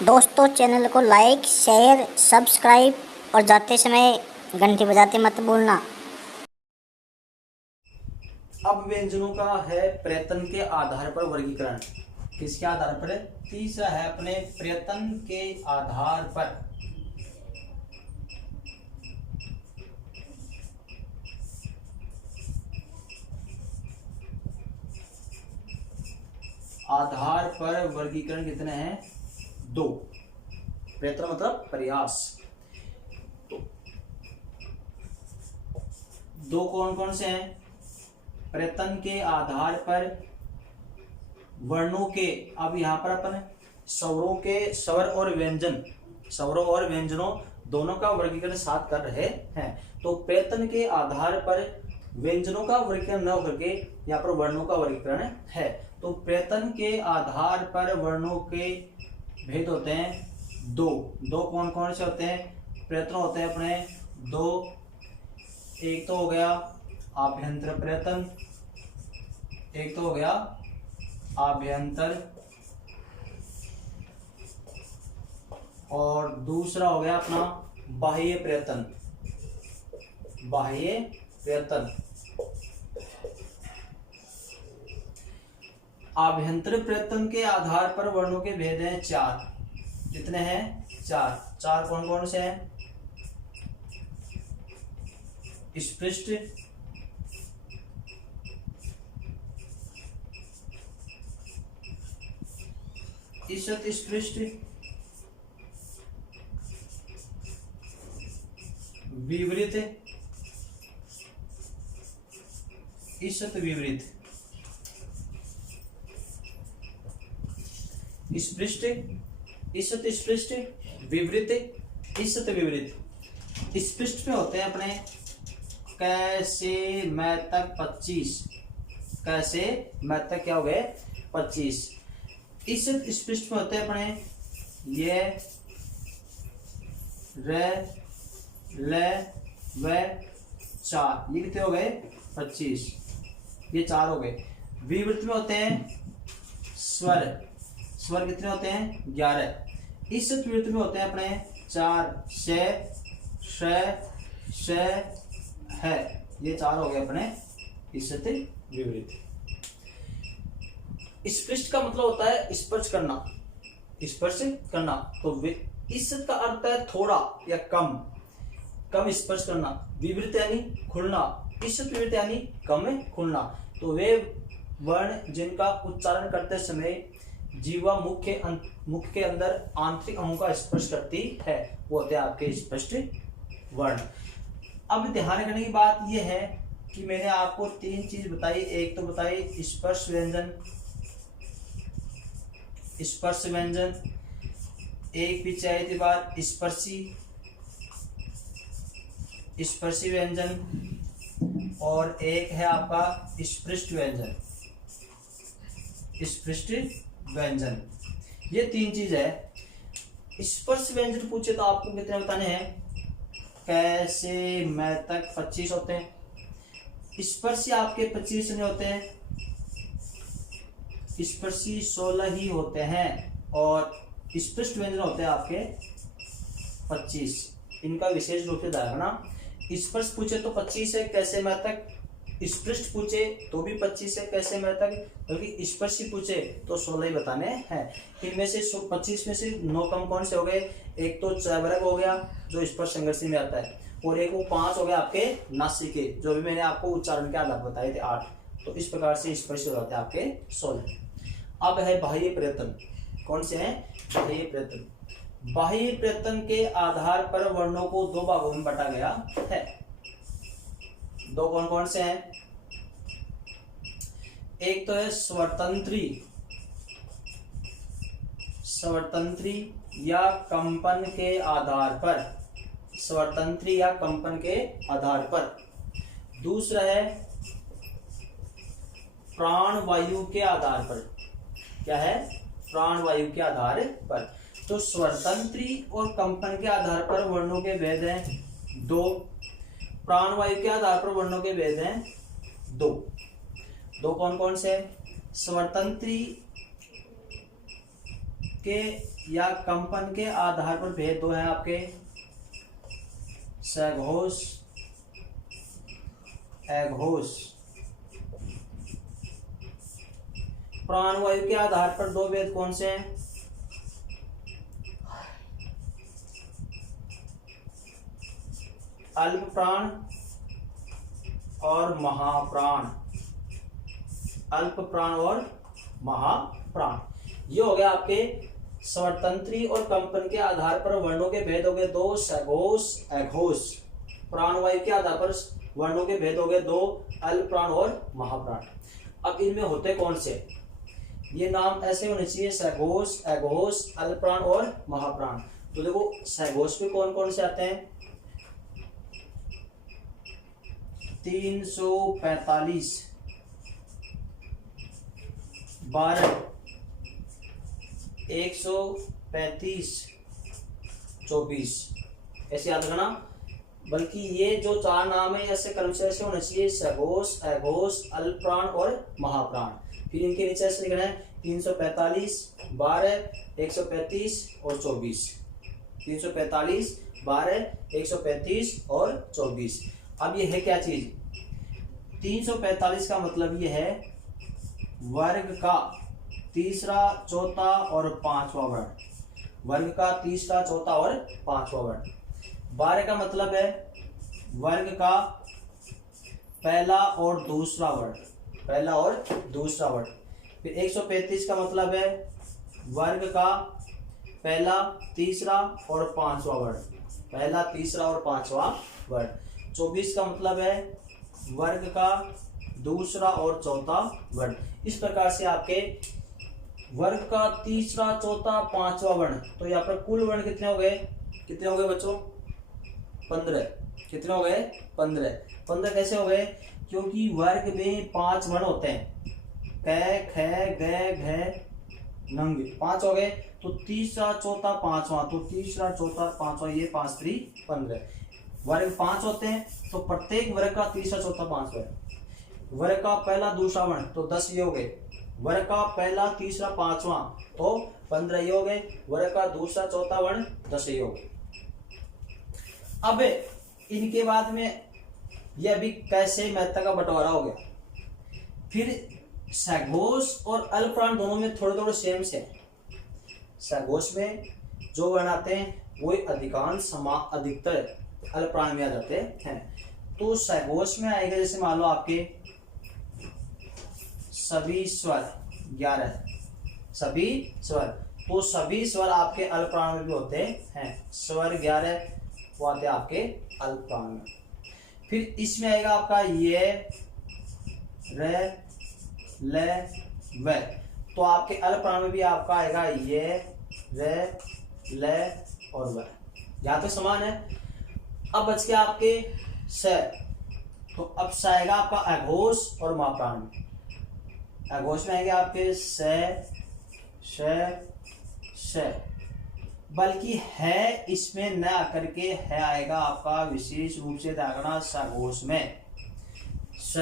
दोस्तों चैनल को like share subscribe और जाते समय घंटी बजाते मत भूलना। अब व्यंजनों का है प्रयत्न के आधार पर वर्गीकरण। किसके आधार पर? तीसरा है अपने प्रयत्न के आधार पर। आधार पर वर्गीकरण कितने हैं? 2। प्रयत्न मतलब प्रयास। तो 2 कौन कौन से हैं? प्रयत्न के आधार पर वर्णों के, अब यहां पर अपन स्वरों के, स्वर और व्यंजन, स्वरों और व्यंजनों दोनों का वर्गीकरण साथ कर रहे हैं। तो प्रयत्न के आधार पर व्यंजनों का वर्गीकरण न होकर के यहाँ पर वर्णों का वर्गीकरण है। तो प्रयत्न के आधार पर वर्णों के भेद होते हैं 2। कौन कौन से होते हैं? प्रयत्न होते हैं अपने 2। एक तो हो गया आभ्यंतर प्रयत्न, एक तो हो गया आभ्यंतर, और दूसरा हो गया अपना बाह्य प्रयत्न। बाह्य प्रयत्न। आभ्यंतर प्रयत्न के आधार पर वर्णों के भेद हैं 4। कितने हैं? 4 कौन कौन से हैं? स्पृष्ट, ईषत् स्पृष्ट, विवृत, ईषत् विवृत। स्पृष्ट, ईषत् स्पृष्ट, विवृत, ईषत् विवृत। स्पृष्ट में होते हैं अपने कैसे मैं तक 25। कैसे मैं तक क्या हो गए? 25। ईषत् स्पृष्ट में होते हैं अपने ये रे ले व 4। ये कितने हो गए? 25। ये 4 हो गए। विवृत में होते हैं स्वर। स्वर कितने होते हैं? 11। ईषत् विवृत में होते हैं अपने 4 श है। ये 4 हो गए अपने ईषत् विवृत। स्पृष्ट का मतलब होता है स्पर्श करना। स्पर्श करना। तो ईषत् का अर्थ है थोड़ा या कम, कम स्पर्श करना। विवृत यानी खुलना, ईषत् विवृत यानी कम खुलना। तो वे वर्ण जिनका उच्चारण करते समय जीवा मुख के अंदर आंतरिक अंगों का स्पर्श करती है, वो होते हैं आपके स्पष्ट वर्ण। अब ध्यान करने की बात यह है कि मैंने आपको 3 चीज बताई। एक तो बताई स्पर्श व्यंजन, स्पर्श व्यंजन। एक पीछे आई थी बात स्पर्शी, स्पर्शी व्यंजन, और एक है आपका स्पृष्ट व्यंजन, स्पृष्ट व्यंजन। ये 3 चीज है। स्पर्श व्यंजन पूछे तो आपको कितने बताने हैं? कैसे मैं तक 25 होते हैं। स्पर्शी आपके 25 नहीं होते हैं, स्पर्शी 16 ही होते हैं, और स्पृष्ट व्यंजन होते हैं आपके 25। इनका विशेष रूप से ध्यान रखना। स्पर्श पूछे तो 25 है कैसे मैं तक, स्पृष्ट पूछे तो भी 25 है कैसे मैं तक, बल्कि स्पर्शी पूछे तो 16 ही बताने हैं। इनमें से 25 में से 9 कम कौन से हो गए? एक तो चवर्ग हो गया जो स्पर्श संघर्ष में आता है, और एक वो 5 हो गए आपके नासिके, जो भी मैंने आपको उच्चारण के आधार बताए थे 8। तो इस प्रकार से स्पर्श हो जाते हैं आपके 16। अब है बाह्य प्रयत्न। कौन से हैं? बाह्य प्रयत्न। बाह्य प्रयत्न के आधार पर वर्णों को 2 भागों में बांटा गया है। 2 कौन कौन से हैं? एक तो है स्वतंत्री, स्वतंत्री या कंपन के आधार पर, स्वतंत्री या कंपन के आधार पर। दूसरा है प्राण वायु के आधार पर। क्या है? प्राण वायु के आधार पर। तो स्वतंत्री और कंपन के आधार पर वर्णों के भेद हैं 2। प्राण वायु के आधार पर वर्णों के भेद हैं 2। कौन कौन से? स्वतंत्री के या कंपन के आधार पर भेद दो है आपके सघोष अघोष। प्राणवायु के आधार पर दो भेद कौन से हैं? अल्प प्राण और महाप्राण। अल्प प्राण और महाप्राण, ये हो गया आपके स्वतंत्री और कंपन के आधार पर वर्णों के भेद हो गए दो, सघोष अघोष। प्राणवायु के आधार पर वर्णों के भेद हो गए दो, अल्प प्राण और महाप्राण। अब इनमें होते कौन से? ये नाम ऐसे होने चाहिए, सघोष अघोष अल्प प्राण और महाप्राण। तो देखो सघोष में कौन कौन से आते हैं? 345, 12, 135, 24, ऐसे याद रखना। बल्कि ये जो चार नाम है ऐसे क्रम से ऐसे होने चाहिए, सघोष अघोष अल्प प्राण और महाप्राण। फिर इनके नीचे ऐसे लिखना है 345, 12, 135 और 24। 345, 12, 135 और 24। अब ये है क्या चीज? 345 का मतलब ये है वर्ग का तीसरा, चौथा और पांचवा वर्ण। वर्ग का तीसरा, चौथा और पांचवा वर्ण। 12 का मतलब है वर्ग का पहला और दूसरा वर्ण। पहला और दूसरा वर्ण। फिर 135 का मतलब है वर्ग का पहला, तीसरा और पांचवा वर्ण। पहला, तीसरा और पांचवा वर्ण। 24 का मतलब है वर्ग का दूसरा और चौथा वर्ण। इस प्रकार से आपके वर्ग का तीसरा, चौथा, पांचवा वर्ण। तो यहाँ पर कुल वर्ण कितने हो गए? कितने हो गए बच्चों? 15। कितने हो गए? 15। 15 कैसे हो गए? क्योंकि वर्ग में 5 वर्ण होते हैं, क, ख, ग, घ, नंग, 5 हो गए। तो तीसरा, चौथा, पांचवा, तो तीसरा, चौथा, पांचवा, ये 5 3 15। वर्ग 5 होते हैं, तो प्रत्येक वर्ग का तीसरा, चौथा, पांचवा। वर्ग का पहला, दूसरा वर्ण तो 10 ये हो गए। वर्ग का पहला, तीसरा, पांचवा तो 15 ये हो गए। वर्ग का दूसरा, चौथा वर्ण 10 ये हो गए। अब इनके बाद में यह भी कैसे महत्ता का बंटवारा हो गया। फिर सघोष और अल्प प्राण दोनों में थोड़े थोड़े सेम से। सघोष में जो वर्ण आते हैं वो अधिकांश अधिकतर अल्प प्राण में आ जाते हैं। तो सघोष में आएगा जैसे मान लो आपके सभी स्वर 11, सभी स्वर। तो सभी स्वर आपके अल्प प्राण में भी होते हैं। स्वर 11 वो आते हैं आपके अल्प प्राण में। फिर इसमें आएगा आपका ये, र, ल, व। तो आपके अल्प प्राण में भी आपका आएगा ये, र, ल और व। यहाँ तो समान है। अब बच गया आपके स। तो अब स आएगा आपका अघोष और महाप्राण में। अघोष में आएंगे आपके स, श। बल्कि है इसमें न आकर के है आएगा आपका विशेष रूप से दागना सघोष में। स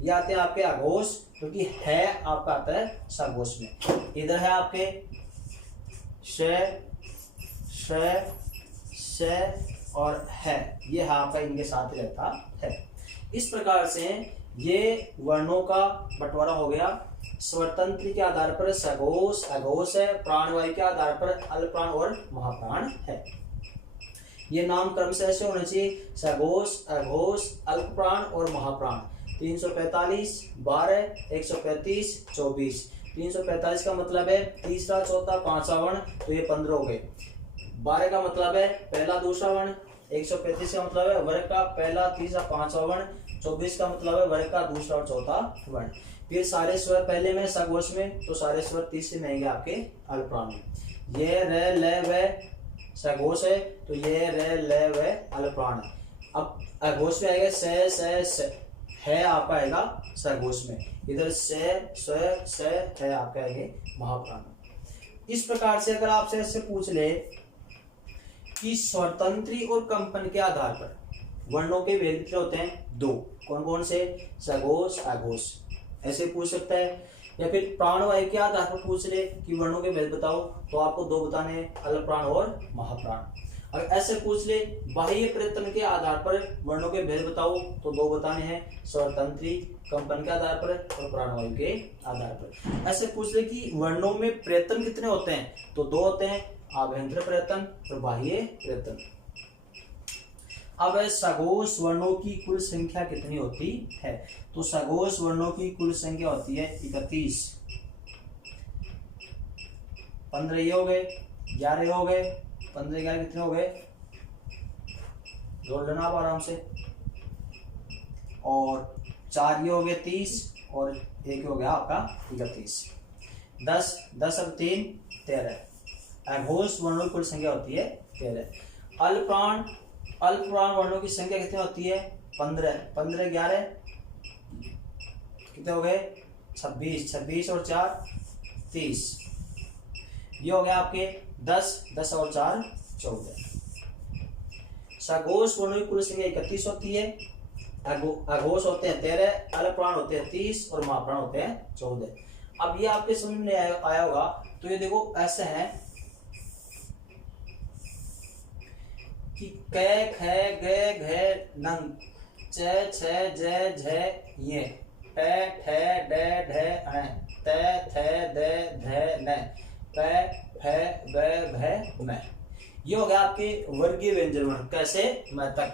ये आते हैं आपके अघोष, क्योंकि है आपका आता है सघोष में। इधर है आपके श और है, ये है आपका इनके साथ रहता है। इस प्रकार से ये वर्णों का बंटवारा हो गया। स्वतंत्र के आधार पर सघोष अघोष है, प्राणवायु के आधार पर अल्प प्राण और महाप्राण है। ये नाम क्रम से ऐसे होने चाहिए, सघोष अघोष अल्प प्राण और महाप्राण। 345, 12, 135, 24। 345 का मतलब है तीसरा, चौथा, पांचवा वर्ण, तो ये 15 हो गए। 12 का मतलब है पहला, दूसरा वर्ण। 135 का मतलब है वर्ग का पहला, तीसरा, पांचवा वर्ण। 24 का मतलब है वर्ग का दूसरा और चौथा वर्ण। फिर सारे स्वर पहले में सघोष में, तो सारे स्वर तीसरे में आएंगे आपके अल्प प्राण में। ये र, ल, व सघोष है, तो ये र, ल, व अल्प प्राण है। अब अघोष में आएगा स है आपका आएगा सघोष में। इधर स है आपका आएंगे महाप्राण। इस प्रकार से अगर आपसे ऐसे पूछ ले कि स्वतंत्री और कंपन के आधार पर वर्णों के भेद कितने होते हैं? 2। कौन कौन से? सघोष अघोष। ऐसे पूछ सकता है। या फिर प्राणवायु के आधार पर पूछ ले कि वर्णों के भेद बताओ, तो आपको दो बताने हैं, अल्प प्राण और महाप्राण। अगर ऐसे पूछ ले बाह्य प्रयत्न के आधार पर वर्णों के भेद बताओ, तो दो बताने हैं, स्वरतंत्री कंपन के आधार पर और प्राणवायु के आधार पर। ऐसे पूछ ले कि वर्णों में प्रयत्न कितने होते हैं, तो दो होते हैं, आभ्यंतर प्रयत्न और बाह्य प्रयत्न। अब सघोष वर्णों की कुल संख्या कितनी होती है, तो सघोष वर्णों की कुल संख्या होती है 31। 15 ये हो गए, 11 हो गए, 15 11 कितने हो गए, जोड़ लेना आप आराम से, और 4 ये हो गए 30 और 1 हो गया आपका 31। 10 10 अब 3 13। अघोष वर्णों की कुल संख्या होती है 13। अल्पप्राण वर्णों की संख्या कितनी होती है, 15 15 11 कितने हो गए, 26 26 और 4 30। ये हो गया आपके 10 10 और 4 14। सघोष वर्णों की कुल संख्या 31 होती है, अघोष होते हैं 13, अल्पप्राण होते हैं 30 और महाप्राण होते हैं 14। अब ये आपके समझ में आया होगा। तो ये देखो ऐसे है कि कै ख ग घ नंग च छ ज झ ये ट ठ ड ढ ण त थ द ध न प फ ब भ म। ये हो गया आपके वर्गीय व्यंजन वर्ण, कैसे मैं तक।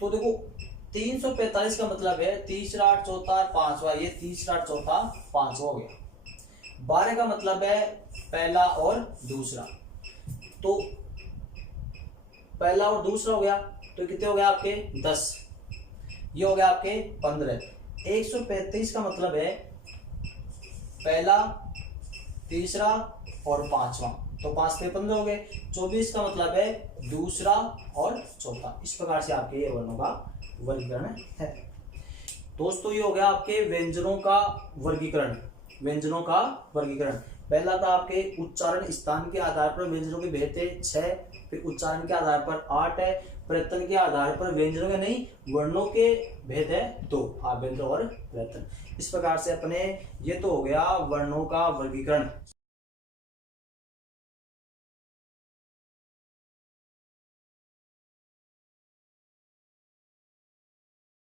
तो देखो 345 का मतलब है तीसरा चौथा पांचवा, ये तीसरा चौथा पांचवा हो गया। 12 का मतलब है पहला और दूसरा, तो पहला और दूसरा हो गया, तो कितने हो गया आपके 10। ये हो गया आपके 15। 135 का मतलब है पहला तीसरा और पांचवा, तो 5 पे 15 हो गए। 24 का मतलब है दूसरा और चौथा। इस प्रकार से आपके ये वर्णों का वर्गीकरण है। दोस्तों ये हो गया आपके व्यंजनों का वर्गीकरण। व्यंजनों का वर्गीकरण पहला था आपके उच्चारण स्थान के आधार पर व्यंजनों के भेद थे 6, फिर उच्चारण के आधार पर 8 है, प्रयत्न के आधार पर व्यंजनों के नहीं वर्णों के भेद है 2, आभ्यंतर और प्रयत्न। इस प्रकार से अपने ये तो हो गया वर्णों का वर्गीकरण।